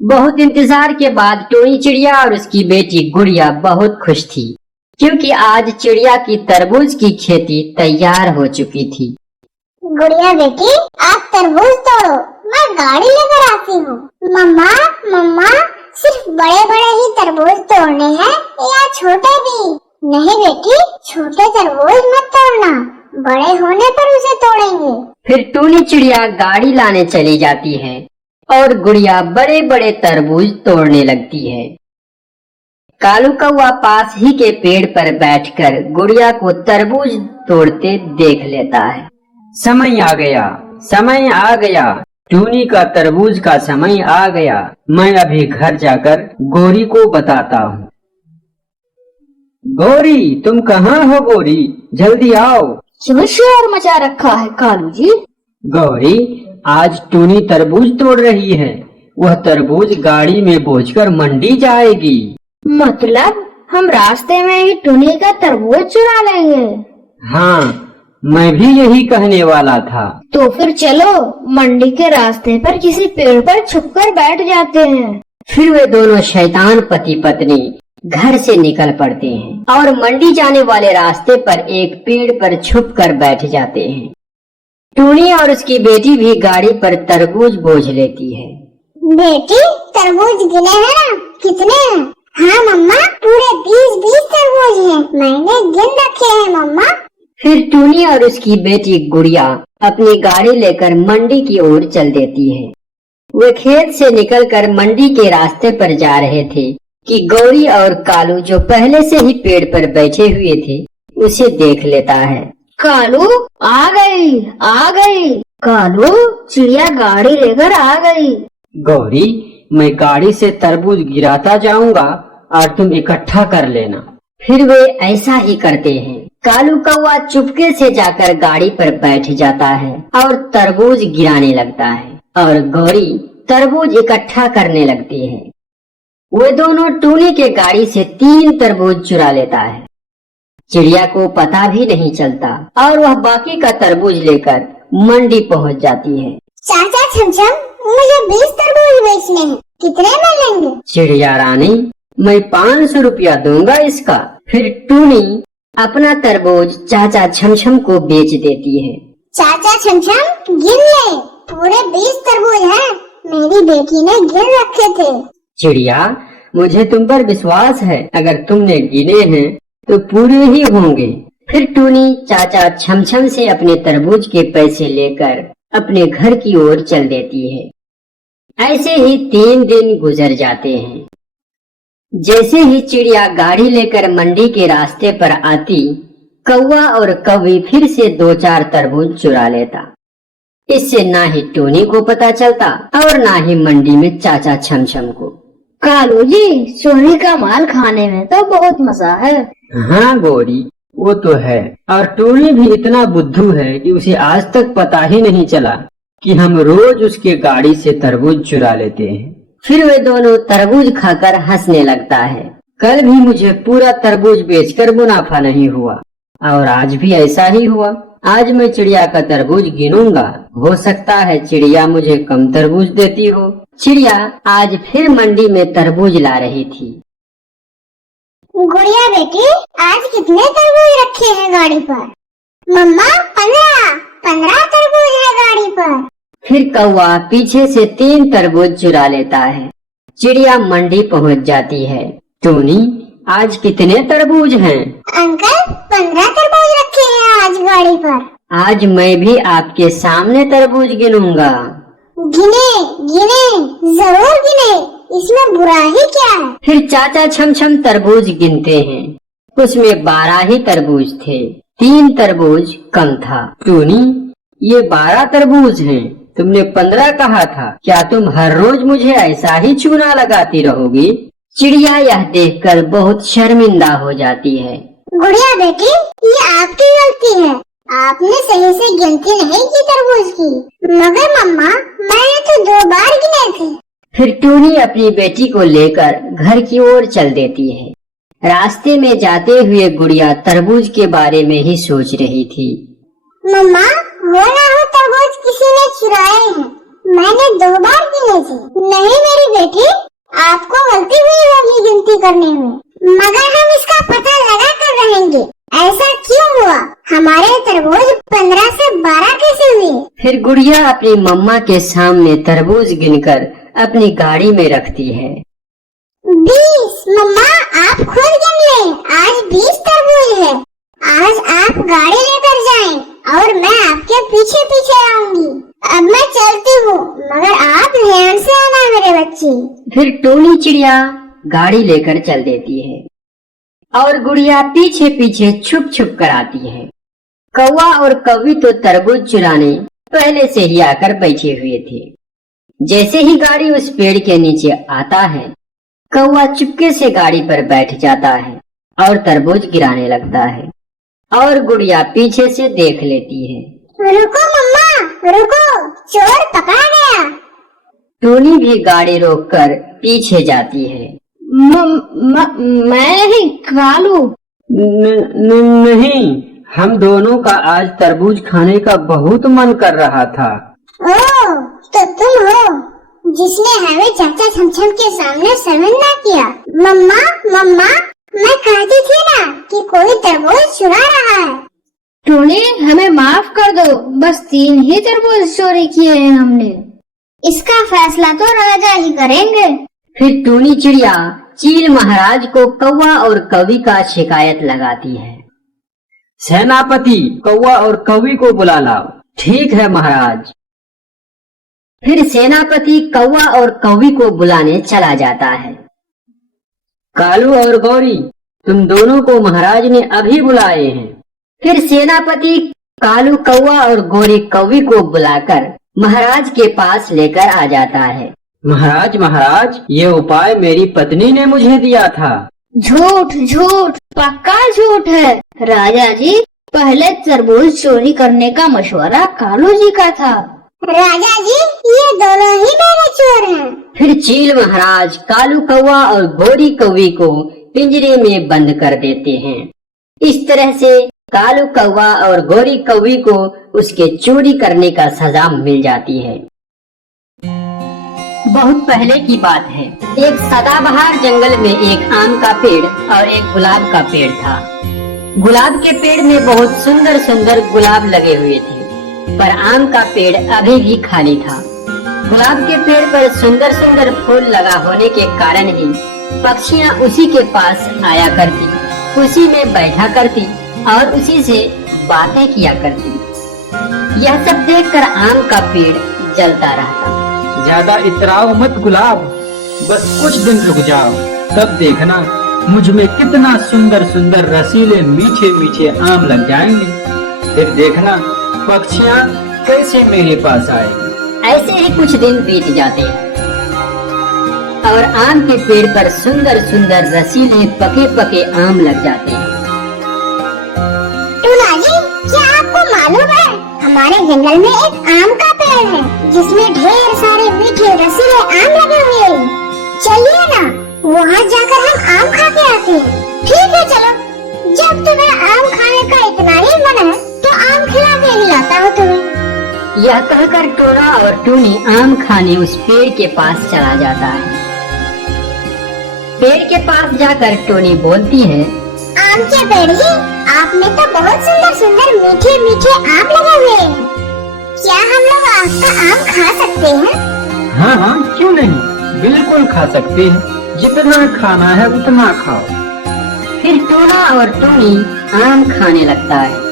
बहुत इंतजार के बाद टोनी चिड़िया और उसकी बेटी गुड़िया बहुत खुश थी, क्योंकि आज चिड़िया की तरबूज की खेती तैयार हो चुकी थी। गुड़िया बेटी, आप तरबूज तोड़ो, मैं गाड़ी लेकर आती हूँ। मम्मा मम्मा, सिर्फ बड़े बड़े ही तरबूज तोड़ने हैं या छोटे भी? नहीं बेटी, छोटे तरबूज मत तोड़ना, बड़े होने पर उसे तोड़ेंगे। फिर टोनी चिड़िया गाड़ी लाने चली जाती है और गुड़िया बड़े बड़े तरबूज तोड़ने लगती है। कालू कौआ पास ही के पेड़ पर बैठकर गुड़िया को तरबूज तोड़ते देख लेता है। समय आ गया, समय आ गया, टूनी का तरबूज का समय आ गया। मैं अभी घर जाकर गोरी को बताता हूँ। गोरी, तुम कहाँ हो गोरी? जल्दी आओ। क्यों शोर मचा रखा है कालू जी? गौरी, आज टूनी तरबूज तोड़ रही है। वह तरबूज गाड़ी में बोझकर मंडी जाएगी। मतलब हम रास्ते में ही टुनी का तरबूज चुरा लेंगे? हाँ, मैं भी यही कहने वाला था। तो फिर चलो मंडी के रास्ते पर किसी पेड़ पर छुपकर बैठ जाते हैं। फिर वे दोनों शैतान पति पत्नी घर से निकल पड़ते हैं और मंडी जाने वाले रास्ते पर एक पेड़ पर छुपकर बैठ जाते हैं। टूनी और उसकी बेटी भी गाड़ी पर तरबूज बोझ लेती है। बेटी, तरबूज गिने हैं ना? कितने हैं? हाँ मम्मा, पूरे 20 तरबूज हैं, मैंने गिन रखे हैं मम्मा। फिर टूनी और उसकी बेटी गुड़िया अपनी गाड़ी लेकर मंडी की ओर चल देती है। वे खेत से निकलकर मंडी के रास्ते पर जा रहे थे कि गौरी और कालू, जो पहले से ही पेड़ पर बैठे हुए थे, उसे देख लेता है। कालू, आ गई, आ गई। कालू, चिड़िया गाड़ी लेकर आ गई। गौरी, मैं गाड़ी से तरबूज गिराता जाऊंगा और तुम इकट्ठा कर लेना। फिर वे ऐसा ही करते हैं। कालू कौआ चुपके से जाकर गाड़ी पर बैठ जाता है और तरबूज गिराने लगता है और गौरी तरबूज इकट्ठा करने लगती है। वे दोनों टूनी के गाड़ी से 3 तरबूज चुरा लेता है। चिड़िया को पता भी नहीं चलता और वह बाकी का तरबूज लेकर मंडी पहुंच जाती है। चाचा छमछम, मुझे 20 तरबूज बेचने हैं, कितने में लेंगे? चिड़िया रानी, मैं 500 रुपया दूंगा इसका। फिर टूनी अपना तरबूज चाचा छमछम को बेच देती है। चाचा छमछम, गिन ले, पूरे 20 तरबूज हैं, मेरी बेटी ने गिन रखे थे। चिड़िया, मुझे तुम पर विश्वास है, अगर तुमने गिने हैं तो पूरे ही होंगे। फिर टूनी चाचा छमछम से अपने तरबूज के पैसे लेकर अपने घर की ओर चल देती है। ऐसे ही 3 दिन गुजर जाते हैं। जैसे ही चिड़िया गाड़ी लेकर मंडी के रास्ते पर आती, कौवा और कौवी फिर से 2-4 तरबूज चुरा लेता। इससे ना ही टोनी को पता चलता और ना ही मंडी में चाचा छमछम को। कालू जी, सोने का माल खाने में तो बहुत मजा है। हाँ गौरी, वो तो है। और टोनी भी इतना बुद्धू है कि उसे आज तक पता ही नहीं चला कि हम रोज उसके गाड़ी से तरबूज चुरा लेते हैं। फिर वे दोनों तरबूज खाकर हंसने लगता है। कल भी मुझे पूरा तरबूज बेचकर मुनाफा नहीं हुआ और आज भी ऐसा ही हुआ। आज मैं चिड़िया का तरबूज गिनूंगा, हो सकता है चिड़िया मुझे कम तरबूज देती हो। चिड़िया आज फिर मंडी में तरबूज ला रही थी। गुड़िया बेटी, आज कितने तरबूज रखे हैं गाड़ी पर? मम्मा, 15 तरबूज है गाड़ी पर। फिर कौवा पीछे से 3 तरबूज चुरा लेता है। चिड़िया मंडी पहुंच जाती है। टोनी, आज कितने तरबूज हैं? अंकल, 15 तरबूज रखे हैं आज गाड़ी पर। आज मैं भी आपके सामने तरबूज गिनूंगा। गिने गिने, जरूर गिने, इसमें बुरा ही क्या है? फिर चाचा छमछम तरबूज गिनते हैं। उसमें 12 ही तरबूज थे, 3 तरबूज कम था। टोनी, ये 12 तरबूज हैं, तुमने 15 कहा था। क्या तुम हर रोज मुझे ऐसा ही चूना लगाती रहोगी? चिड़िया यह देखकर बहुत शर्मिंदा हो जाती है। गुड़िया बेटी, ये आपकी गलती है, आपने सही से गिनती नहीं की तरबूज की। मगर मम्मा, मैंने तो 2 बार गिने थे। फिर टूनी अपनी बेटी को लेकर घर की ओर चल देती है। रास्ते में जाते हुए गुड़िया तरबूज के बारे में ही सोच रही थी। मम्मा, हो ना हो तरबूज किसी ने चुराए हैं, मैंने 2 बार गिने थे। नहीं मेरी बेटी, आपको गलती हुई होगी गिनती करने में, मगर हम इसका पता लगा कर रहेंगे। ऐसा क्यों हुआ? हमारे तरबूज 15 से 12 कैसे हुए? फिर गुड़िया अपनी मम्मा के सामने तरबूज गिनकर अपनी गाड़ी में रखती है। 20। मम्मा आप खुद गिन लें, आज 20 तरबूज है। आज आप गाड़ी लेकर जाएं और मैं आपके पीछे पीछे आऊंगी। अब मैं चलती हूँ, मगर आप ध्यान से आना मेरे बच्चे। फिर टोनी चिड़िया गाड़ी लेकर चल देती है और गुड़िया पीछे पीछे छुप छुप कर आती है। कौवा और कौवी तो तरबूज चुराने पहले से ही आकर बैठे हुए थे। जैसे ही गाड़ी उस पेड़ के नीचे आता है, कौवा चुपके से गाड़ी पर बैठ जाता है और तरबूज गिराने लगता है और गुड़िया पीछे से देख लेती है। रुको मम्मा, रुको, चोर पकड़ा गया। टोनी भी गाड़ी रोककर पीछे जाती है। मैं नहीं, कालू। नहीं, हम दोनों का आज तरबूज खाने का बहुत मन कर रहा था। ओह, तो तुम हो जिसने हमें चाचा छमछम के सामने शर्मिंदा किया। मम्मा मम्मा, मैं कहती थी ना कि कोई तरबूज चुरा रहा है। टोनी हमें माफ कर दो, बस 3 ही तरबूज चोरी किए हैं हमने। इसका फैसला तो राजा ही करेंगे। फिर टोनी चिड़िया चील महाराज को कौवा और कौवी का शिकायत लगाती है। सेनापति, कौवा और कौवी को बुला लाओ। ठीक है महाराज। फिर सेनापति कौवा और कौवी को बुलाने चला जाता है। कालू और गौरी, तुम दोनों को महाराज ने अभी बुलाए हैं। फिर सेनापति कालू कौवा और गोरी कौवी को बुलाकर महाराज के पास लेकर आ जाता है। महाराज महाराज, ये उपाय मेरी पत्नी ने मुझे दिया था। झूठ झूठ, पक्का झूठ है। राजा जी, पहले तरबूज चोरी करने का मशवरा कालू जी का था। राजा जी, ये दोनों ही मेरे चोर हैं। फिर चील महाराज कालू कौवा और गोरी कौवी को पिंजरे में बंद कर देते हैं। इस तरह से कालू कौवा और गोरी कौवी को उसके चोरी करने का सजा मिल जाती है। बहुत पहले की बात है। एक सदाबहार जंगल में एक आम का पेड़ और एक गुलाब का पेड़ था। गुलाब के पेड़ में बहुत सुंदर सुंदर गुलाब लगे हुए थे, पर आम का पेड़ अभी भी खाली था। गुलाब के पेड़ पर सुंदर सुंदर फूल लगा होने के कारण ही पक्षियाँ उसी के पास आया करती, उसी में बैठा करती और उसी से बातें किया करती। यह सब देखकर आम का पेड़ जलता रहता। ज्यादा इतराओ मत गुलाब, बस कुछ दिन रुक जाओ, तब देखना मुझ में कितना सुंदर सुंदर रसीले मीठे मीठे आम लग जाएंगे। फिर देखना पक्षियाँ कैसे मेरे पास आएंगी। ऐसे ही कुछ दिन बीत जाते हैं और आम के पेड़ पर सुंदर सुंदर रसीले पके पके आम लग जाते हैं। टूना जी, क्या आपको मालूम है, हमारे जंगल में एक आम का पेड़ है जिसमें ढेर सारे मीठे रसीले आम लगे हुए हैं। चलिए ना, वहाँ जाकर हम आम खा के आते हैं। ठीक है, चलो। जब तुम्हें आम खाने का इतना ही मन है तो आम खिला के ही लाता हूँ तुम्हें। यह कहकर टोना और टूनी आम खाने उस पेड़ के पास चला जाता है। पेड़ के पास जाकर टोनी बोलती है, आम के पेड़ जी, आपने तो बहुत सुंदर सुंदर मीठे मीठे आम लगे हुए हैं। क्या हम लोग आपका आम खा सकते हैं? हाँ हाँ, क्यों नहीं, बिल्कुल खा सकते हैं। जितना खाना है उतना खाओ। फिर टोना और टूनी आम खाने लगता है।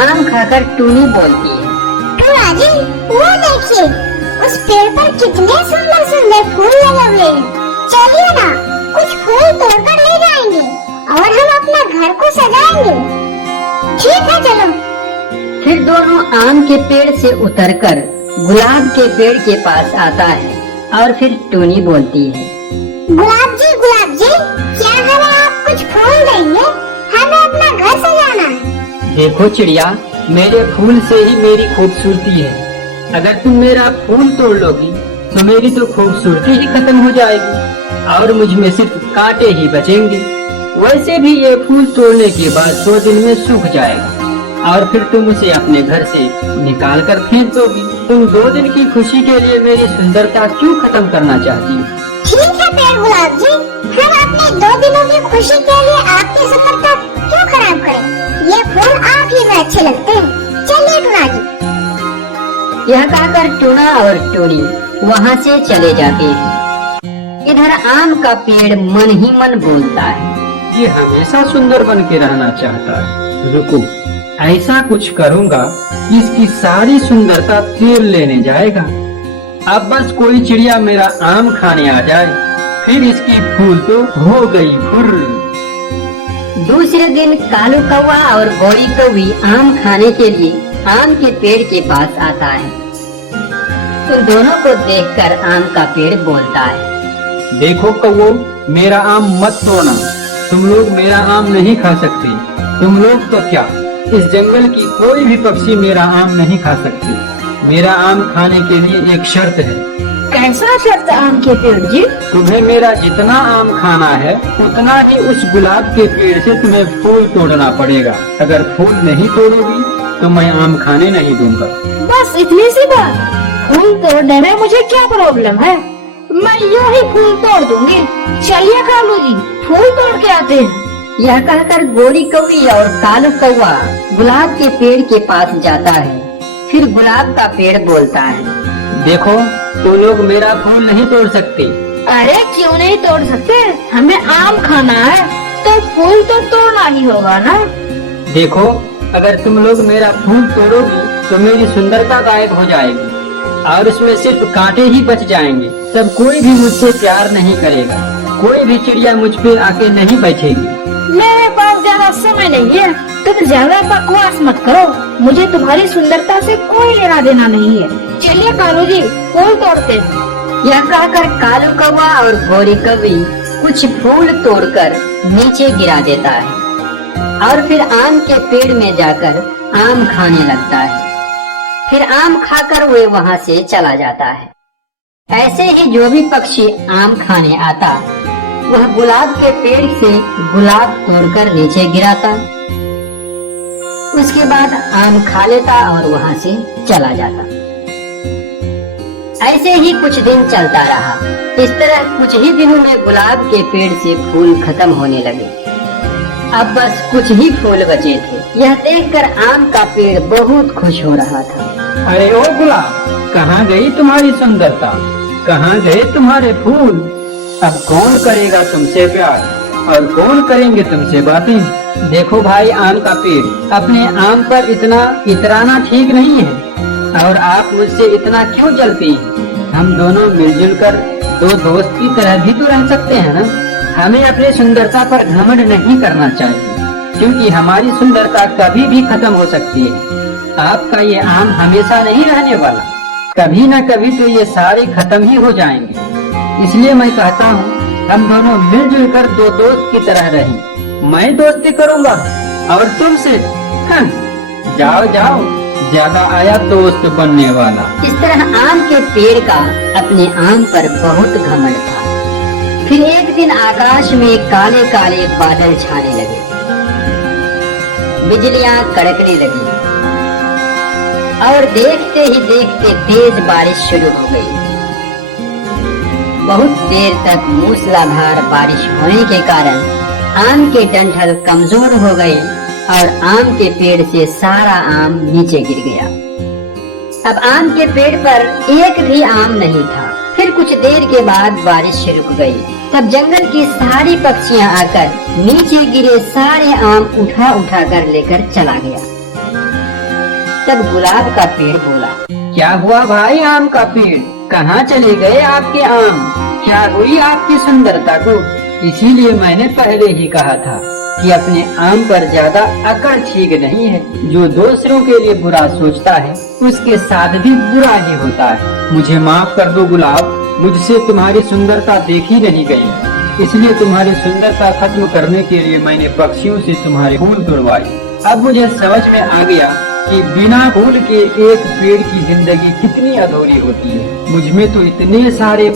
आम खाकर टूनी बोलती है, टूना जी, वो देखिए, उस पेड़ पर कितने सुंदर सुंदर फूल लगे हुए हैं। चलिए ना, कुछ फूल तोड़कर ले जाएंगे और हम अपना घर को सजाएंगे। ठीक है, चलो। फिर दोनों आम के पेड़ से उतरकर गुलाब के पेड़ के पास आता है और फिर टूनी बोलती है, गुलाब जी, क्या हमें आप कुछ फूल देंगे? हमें अपना घर सजाना है। देखो चिड़िया, मेरे फूल से ही मेरी खूबसूरती है। अगर तुम मेरा फूल तोड़ लोगी तो मेरी तो खूबसूरती ही खत्म हो जाएगी और मुझ में सिर्फ कांटे ही बचेंगे। वैसे भी ये फूल तोड़ने के बाद 100 दिन में सूख जाएगा। और फिर तुम उसे अपने घर से निकाल कर फेंक दोगी। तुम 2 दिन की खुशी के लिए मेरी सुंदरता क्यों खत्म करना चाहती हो? ठीक है पेड़ गुलाब जी, हम अपने 2 दिनों की खुशी के लिए आपकी सुंदरता क्यों खराब करें? ये फूल आप ही में अच्छे लगते हैं। चलिए टूना जी। यह कहकर टूना और टूनी वहाँ से चले जाते हैं। इधर आम का पेड़ मन ही मन बोलता है, ये हमेशा सुंदर बन के रहना चाहता है। रुको, ऐसा कुछ करूँगा इसकी सारी सुंदरता तीर लेने जाएगा। अब बस कोई चिड़िया मेरा आम खाने आ जाए, फिर इसकी फूल तो हो गई फुर। दूसरे दिन कालू कौवा और गौरी कौवी आम खाने के लिए आम के पेड़ के पास आता है। उन दोनों को देखकर आम का पेड़ बोलता है, देखो कौवो, मेरा आम मत तोड़ना। तुम लोग मेरा आम नहीं खा सकते। तुम लोग तो क्या, इस जंगल की कोई भी पक्षी मेरा आम नहीं खा सकते। मेरा आम खाने के लिए एक शर्त है। कैसा शर्त आम के पेड़ जी? तुम्हें मेरा जितना आम खाना है उतना ही उस गुलाब के पेड़ से तुम्हें फूल तोड़ना पड़ेगा। अगर फूल नहीं तोड़ोगी तो मैं आम खाने नहीं दूंगा। बस इतनी सी बात? फूल तोड़ने में मुझे क्या प्रॉब्लम है, मैं यूं ही फूल तोड़ दूंगी। चलिए कालू जी, फूल तोड़ के आते हैं। यह कहकर गौरी कौवी और कालू कौवा गुलाब के पेड़ के पास जाता है। फिर गुलाब का पेड़ बोलता है, देखो, तुम लोग मेरा फूल नहीं तोड़ सकते। अरे क्यों नहीं तोड़ सकते, हमें आम खाना है तो फूल तो तोड़ना ही होगा ना। देखो, अगर तुम लोग मेरा फूल तोड़ोगी तो मेरी सुंदरता गायब हो जाएगी और उसमें सिर्फ कांटे ही बच जाएंगे। तब कोई भी मुझसे प्यार नहीं करेगा, कोई भी चिड़िया मुझ पे आके नहीं बैठेगी। मेरे पास ज्यादा समय नहीं है, तुम ज्यादा बकवास मत करो। मुझे तुम्हारी सुंदरता से कोई लेना देना नहीं है। चलिए कालू जी, फूल तोड़ते हैं। यह कहकर कालू कौवा और गौरी कौवी कुछ फूल तोड़कर नीचे गिरा देता है और फिर आम के पेड़ में जाकर आम खाने लगता है। फिर आम खाकर वे वहाँ से चला जाता है। ऐसे ही जो भी पक्षी आम खाने आता वह गुलाब के पेड़ से गुलाब तोड़कर नीचे गिराता, उसके बाद आम खा लेता और वहाँ से चला जाता। ऐसे ही कुछ दिन चलता रहा। इस तरह कुछ ही दिनों में गुलाब के पेड़ से फूल खत्म होने लगे। अब बस कुछ ही फूल बचे थे। यह देखकर आम का पेड़ बहुत खुश हो रहा था। अरे ओ गुलाब, कहाँ गई तुम्हारी सुंदरता, कहाँ गए तुम्हारे फूल? अब कौन करेगा तुमसे प्यार और कौन करेंगे तुमसे बातें? देखो भाई आम का पेड़, अपने आम पर इतना इतराना ठीक नहीं है और आप मुझसे इतना क्यों जलती हैं? हम दोनों मिलजुल कर 2 दोस्त की तरह भी तो रह सकते हैं ना। हमें अपनी सुंदरता पर घमंड नहीं करना चाहिए, क्योंकि हमारी सुंदरता कभी भी खत्म हो सकती है। आपका ये आम हमेशा नहीं रहने वाला, कभी न कभी तो ये सारे खत्म ही हो जाएंगे। इसलिए मैं कहता हूँ हम दोनों मिलजुल कर 2 दोस्त की तरह रहें। मैं दोस्ती करूँगा और तुमसे जाओ जाओ, ज्यादा आया दोस्त बनने वाला। इस तरह आम के पेड़ का अपने आम पर बहुत घमंड था। फिर एक दिन आकाश में काले काले बादल छाने लगे, बिजलियां कड़कने लगी और देखते ही देखते तेज बारिश शुरू हो गई। बहुत देर तक मूसलाधार बारिश होने के कारण आम के डंठल कमजोर हो गए और आम के पेड़ से सारा आम नीचे गिर गया। अब आम के पेड़ पर एक भी आम नहीं था। फिर कुछ देर के बाद बारिश रुक गई। तब जंगल की सारी पक्षियां आकर नीचे गिरे सारे आम उठा उठा कर लेकर चला गया। तब गुलाब का पेड़ बोला, क्या हुआ भाई आम का पेड़, कहाँ चले गए आपके आम? क्या हुई आपकी सुंदरता को? इसीलिए मैंने पहले ही कहा था कि अपने आम पर ज्यादा अकड़ ठीक नहीं है। जो दूसरों के लिए बुरा सोचता है उसके साथ भी बुरा ही होता है। मुझे माफ कर दो गुलाब, मुझसे तुम्हारी सुंदरता देखी नहीं गई, इसलिए तुम्हारी सुंदरता खत्म करने के लिए मैंने पक्षियों से तुम्हारे फूल तोड़वाए। अब मुझे समझ में आ गया कि बिना फूल के एक पेड़ की जिंदगी कितनी अधूरी होती है। मुझमें तो इतने सारे